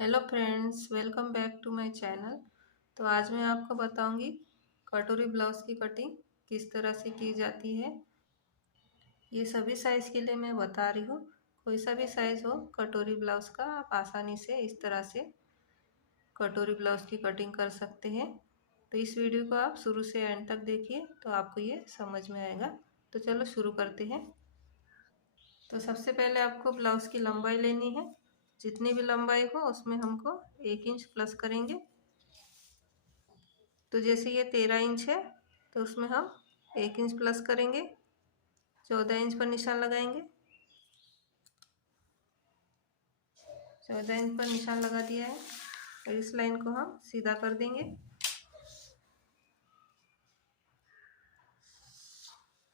Hello friends, welcome back to my channel. तो आज मैं आपको बताऊंगी कटोरी ब्लाउज़ की कटिंग किस तरह से की जाती है। ये सभी साइज़ के लिए मैं बता रही हूँ। कोई सा भी साइज़ हो कटोरी ब्लाउज़ का, आप आसानी से इस तरह से कटोरी ब्लाउज़ की कटिंग कर सकते हैं। तो इस वीडियो को आप शुरू से एंड तक देखिए तो आपको ये समझ में आएगा। तो चलो शुरू करते हैं। तो सबसे पहले आपको ब्लाउज़ की लंबाई लेनी है। जितनी भी लंबाई हो उसमें हमको 1 इंच प्लस करेंगे। तो जैसे ये 13 इंच है तो उसमें हम 1 इंच प्लस करेंगे, 14 इंच पर निशान लगाएंगे। 14 इंच पर निशान लगा दिया है और इस लाइन को हम सीधा कर देंगे।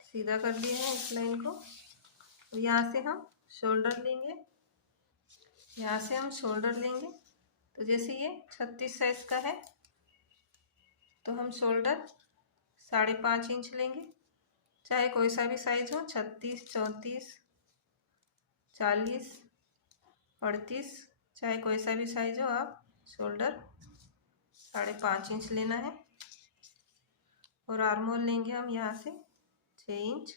सीधा कर दिया है इस लाइन को। और यहाँ से हम शोल्डर लेंगे। यहाँ से हम शोल्डर लेंगे। तो जैसे ये 36 साइज का है तो हम शोल्डर 5.5 इंच लेंगे। चाहे कोई सा भी साइज हो, 36, 34, 40, 38, चाहे कोई सा भी साइज हो, आप शोल्डर 5.5 इंच लेना है। और आर्म होल लेंगे हम यहाँ से 6 इंच।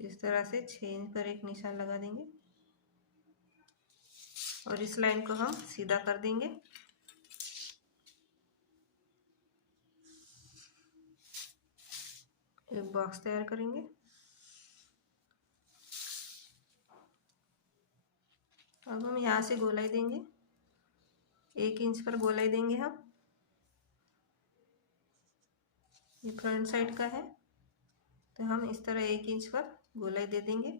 इस तरह से 6 इंच पर एक निशान लगा देंगे और इस लाइन को हम सीधा कर देंगे। एक बॉक्स तैयार करेंगे। अब हम यहाँ से गोलाई देंगे, 1 इंच पर गोलाई देंगे हम। ये फ्रंट साइड का है तो हम इस तरह 1 इंच पर गोलाई दे देंगे।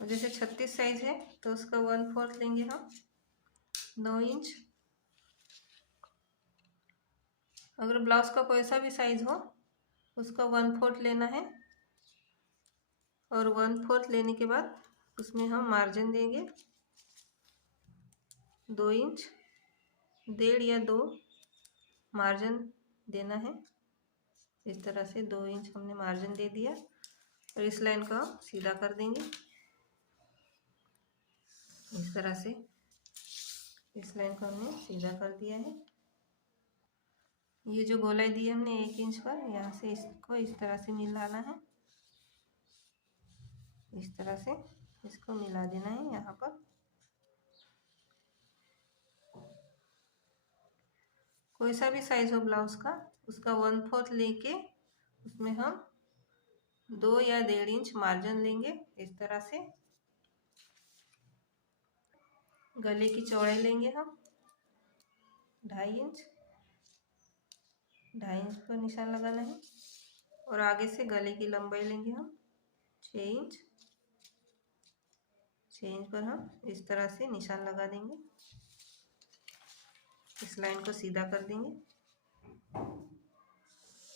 और जैसे 36 साइज है तो उसका 1/4 लेंगे हम, 9 इंच। अगर ब्लाउज का कोई सा भी साइज हो उसका 1/4 लेना है। और 1/4 लेने के बाद उसमें हम मार्जिन देंगे 2 इंच, 1.5 या 2 मार्जिन देना है। इस तरह से 2 इंच हमने मार्जिन दे दिया और इस लाइन को हम सीधा कर देंगे। इस तरह से इस लाइन को हमने सीधा कर दिया है। ये जो गोलाई दी हमने 1 इंच पर, यहाँ से इसको इस तरह से मिलाना है। इस तरह से इसको मिला देना है यहाँ पर। कोई सा भी साइज हो ब्लाउज का, उसका 1/4 लेके उसमें हम 2 या 1.5 इंच मार्जिन लेंगे। इस तरह से गले की चौड़ाई लेंगे हम 2.5 इंच। 2.5 इंच पर निशान लगाना है। और आगे से गले की लंबाई लेंगे हम 6 इंच। 6 इंच पर हम इस तरह से निशान लगा देंगे। इस लाइन को सीधा कर देंगे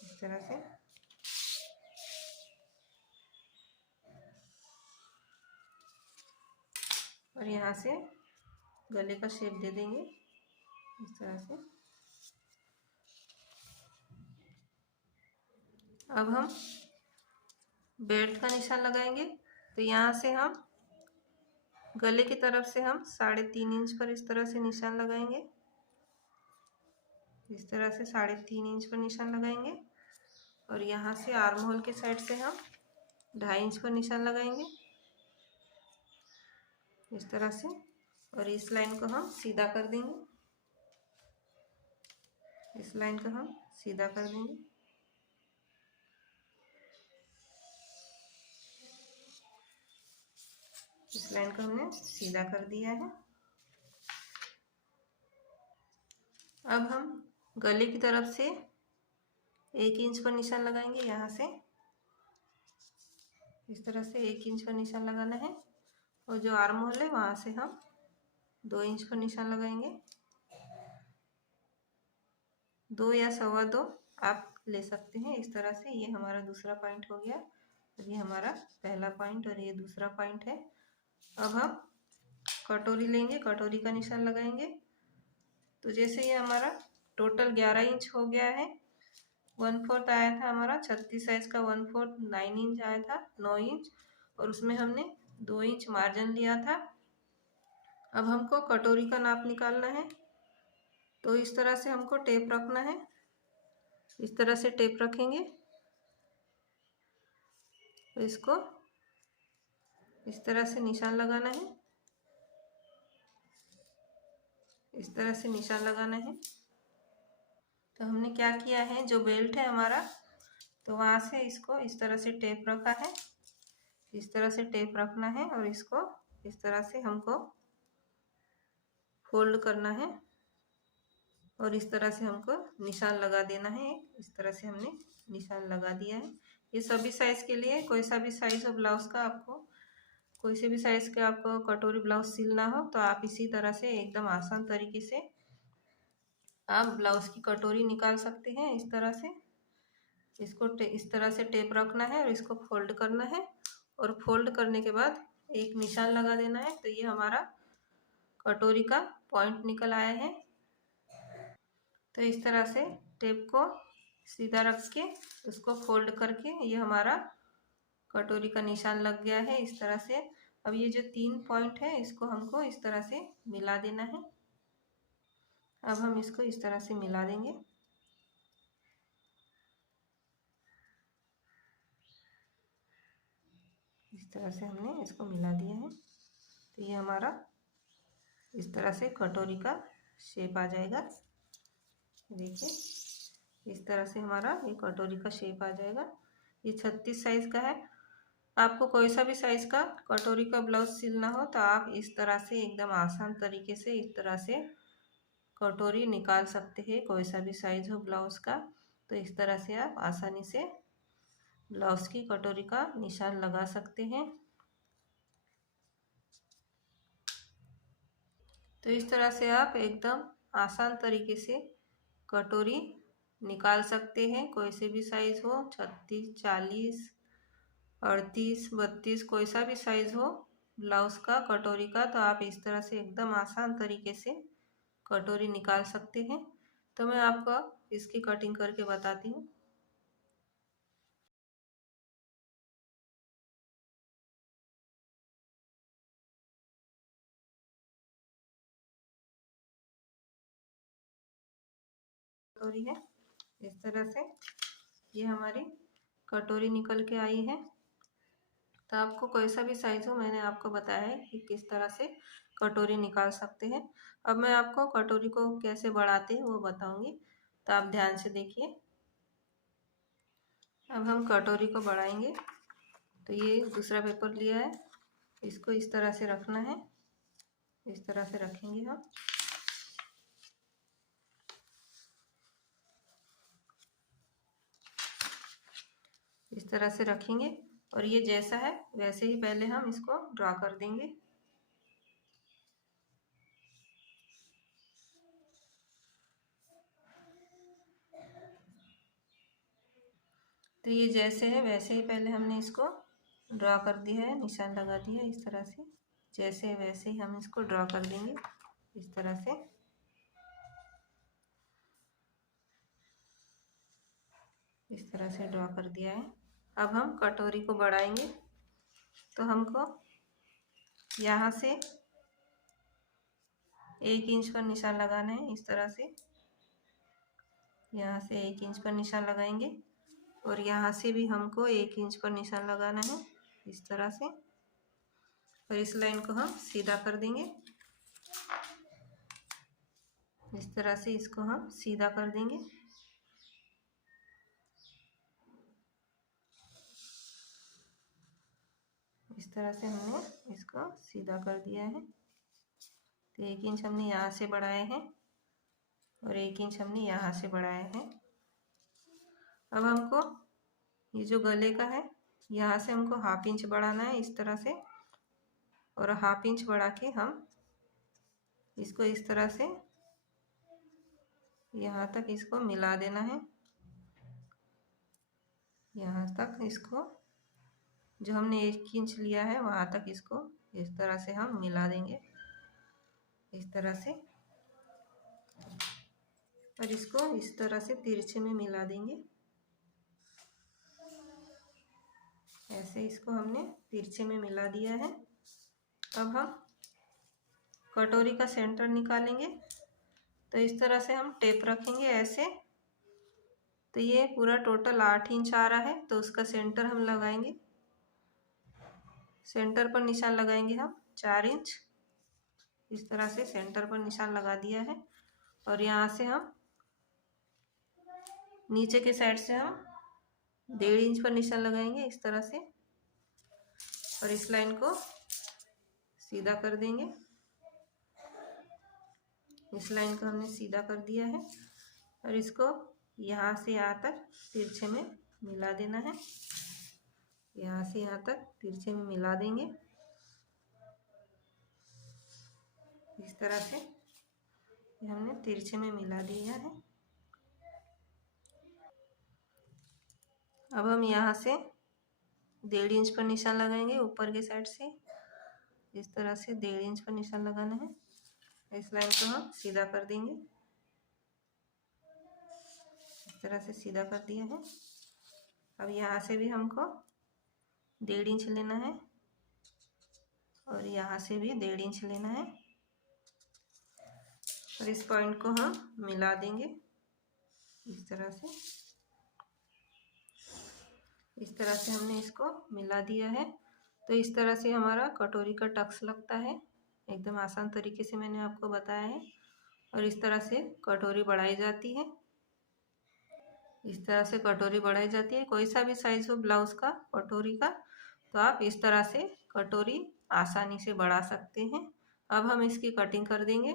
इस तरह से। और यहाँ से गले का शेप दे देंगे इस तरह से। अब हम बेल्ट का निशान लगाएंगे। तो यहाँ से हम गले की तरफ से हम 3.5 इंच पर इस तरह से निशान लगाएंगे। इस तरह से 3.5 इंच पर निशान लगाएंगे। और यहाँ से आर्म होल के साइड से हम 2.5 इंच पर निशान लगाएंगे इस तरह से। और इस लाइन को हम सीधा कर देंगे। इस लाइन को हम सीधा कर देंगे। इस लाइन को हमने सीधा कर दिया है। अब हम गले की तरफ से 1 इंच पर निशान लगाएंगे। यहाँ से इस तरह से 1 इंच पर निशान लगाना है। और जो आर्म होल है वहाँ से हम 2 इंच पर निशान लगाएंगे। 2 या 2.25 आप ले सकते हैं इस तरह से। ये हमारा दूसरा पॉइंट हो गया और ये हमारा पहला पॉइंट और ये दूसरा पॉइंट है। अब हम कटोरी लेंगे, कटोरी का निशान लगाएंगे। तो जैसे ये हमारा टोटल 11 इंच हो गया है। 1/4 आया था हमारा 36 साइज का, 1/4 9 इंच आया था, 9 इंच। और उसमें हमने 2 इंच मार्जिन लिया था। अब हमको कटोरी का नाप निकालना है, तो इस तरह से हमको टेप रखना है। इस तरह से टेप रखेंगे, तो इसको इस तरह से निशान लगाना है। इस तरह से निशान लगाना है। तो हमने क्या किया है, जो बेल्ट है हमारा, तो वहाँ से इसको इस तरह से टेप रखा है। इस तरह से टेप रखना है और इसको इस तरह से हमको फोल्ड करना है और इस तरह से हमको निशान लगा देना है। इस तरह से हमने निशान लगा दिया है। ये सभी साइज के लिए, कोई सा भी साइज हो ब्लाउज का, आपको कोई से भी साइज का आपको कटोरी ब्लाउज सिलना हो तो आप इसी तरह से एकदम आसान तरीके से आप ब्लाउज की कटोरी निकाल सकते हैं। इस तरह से इसको इस तरह से टेप रखना है और इसको फोल्ड करना है और फोल्ड करने के बाद एक निशान लगा देना है। तो ये हमारा कटोरी का पॉइंट निकल आया है। तो इस तरह से टेप को सीधा रख के उसको फोल्ड करके ये हमारा कटोरी का निशान लग गया है इस तरह से। अब ये जो 3 पॉइंट है इसको हमको इस तरह से मिला देना है। अब हम इसको इस तरह से मिला देंगे। इस तरह से हमने इसको मिला दिया है। तो ये हमारा इस तरह से कटोरी का शेप आ जाएगा। देखिए इस तरह से हमारा ये कटोरी का शेप आ जाएगा। ये 36 साइज का है। आपको कोई सा भी साइज का कटोरी का ब्लाउज सिलना हो तो आप इस तरह से एकदम आसान तरीके से इस तरह से कटोरी निकाल सकते हैं। कोई सा भी साइज हो ब्लाउज का, तो इस तरह से आप आसानी से ब्लाउज की कटोरी का निशान लगा सकते हैं। तो इस तरह से आप एकदम आसान तरीके से कटोरी निकाल सकते हैं। कोई से भी साइज हो, 36, 40, 38, 32, कोई सा भी साइज हो ब्लाउज का कटोरी का, तो आप इस तरह से एकदम आसान तरीके से कटोरी निकाल सकते हैं। तो मैं आपको इसकी कटिंग करके बताती हूँ। कटोरी है इस तरह से, ये हमारी कटोरी निकल के आई है। तो आपको कोई सा भी साइज हो, मैंने आपको बताया है कि किस तरह से कटोरी निकाल सकते हैं। अब मैं आपको कटोरी को कैसे बढ़ाते हैं वो बताऊंगी, तो आप ध्यान से देखिए। अब हम कटोरी को बढ़ाएंगे। तो ये दूसरा पेपर लिया है, इसको इस तरह से रखना है। इस तरह से रखेंगे हम। इस तरह से रखेंगे और ये जैसा है वैसे ही पहले हम इसको ड्रा कर देंगे। तो ये जैसे है वैसे ही पहले हमने इसको ड्रा कर दिया है, निशान लगा दिया है। इस तरह से जैसे है वैसे ही हम इसको ड्रा कर देंगे। इस तरह से इस तरह से ड्रा कर दिया है। अब हम कटोरी को बढ़ाएंगे। तो हमको यहाँ से 1 इंच पर निशान लगाना है। इस तरह से यहाँ से 1 इंच पर निशान लगाएंगे और यहाँ से भी हमको 1 इंच पर निशान लगाना है इस तरह से। और इस लाइन को हम सीधा कर देंगे। इस तरह से इसको हम सीधा कर देंगे। इस तरह से हमने इसको सीधा कर दिया है। तो 1 इंच हमने यहाँ से बढ़ाए हैं और 1 इंच हमने यहाँ से बढ़ाए हैं। अब हमको ये जो गले का है यहाँ से हमको 1/2 इंच बढ़ाना है इस तरह से, और 1/2 इंच बढ़ा के हम इसको इस तरह से यहाँ तक इसको मिला देना है। यहाँ तक इसको जो हमने 1 इंच लिया है वहाँ तक इसको इस तरह से हम मिला देंगे इस तरह से, और इसको इस तरह से तिरछे में मिला देंगे। ऐसे इसको हमने तिरछे में मिला दिया है। अब हम कटोरी का सेंटर निकालेंगे। तो इस तरह से हम टेप रखेंगे ऐसे। तो ये पूरा टोटल 8 इंच आ रहा है, तो उसका सेंटर हम लगाएंगे। सेंटर पर निशान लगाएंगे हम 4 इंच। इस तरह से सेंटर पर निशान लगा दिया है। और यहाँ से हम नीचे के साइड से हम 1.5 इंच पर निशान लगाएंगे इस तरह से। और इस लाइन को सीधा कर देंगे। इस लाइन को हमने सीधा कर दिया है और इसको यहाँ से यहाँ तक तिरछे में मिला देना है। यहाँ से यहाँ तक तिरछे में मिला देंगे इस तरह से। हमने तिरछे में मिला दिया है। अब हम यहाँ से 1.5 इंच पर निशान लगाएंगे ऊपर के साइड से। इस तरह से 1.5 इंच पर निशान लगाना है। इस लाइन को हम सीधा कर देंगे। इस तरह से सीधा कर दिया है। अब यहाँ से भी हमको 1.5 इंच लेना है और यहाँ से भी 1.5 इंच लेना है। और इस पॉइंट को हम मिला देंगे इस तरह से। इस तरह से हमने इसको मिला दिया है। तो इस तरह से हमारा कटोरी का टक्स लगता है। एकदम आसान तरीके से मैंने आपको बताया है। और इस तरह से कटोरी बढ़ाई जाती है। इस तरह से कटोरी बढ़ाई जाती है। कोई सा भी साइज हो ब्लाउज का, कटोरी का, तो आप इस तरह से कटोरी आसानी से बढ़ा सकते हैं। अब हम इसकी कटिंग कर देंगे।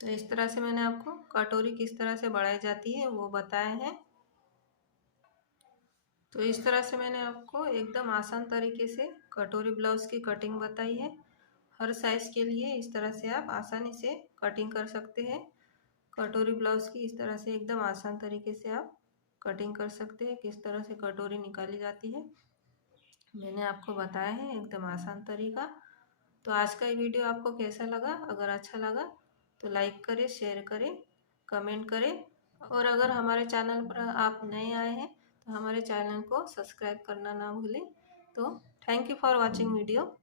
तो इस तरह से मैंने आपको कटोरी किस तरह से बढ़ाई जाती है वो बताया है। तो इस तरह से मैंने आपको एकदम आसान तरीके से कटोरी ब्लाउज की कटिंग बताई है। हर साइज के लिए इस तरह से आप आसानी से कटिंग कर सकते हैं। कटोरी ब्लाउज की इस तरह से एकदम आसान तरीके से आप कटिंग कर सकते हैं। किस तरह से कटोरी निकाली जाती है मैंने आपको बताया है, एकदम आसान तरीका। तो आज का ये वीडियो आपको कैसा लगा? अगर अच्छा लगा तो लाइक करें, शेयर करें, कमेंट करें। और अगर हमारे चैनल पर आप नए आए हैं तो हमारे चैनल को सब्सक्राइब करना ना भूलें। तो thank you for watching video.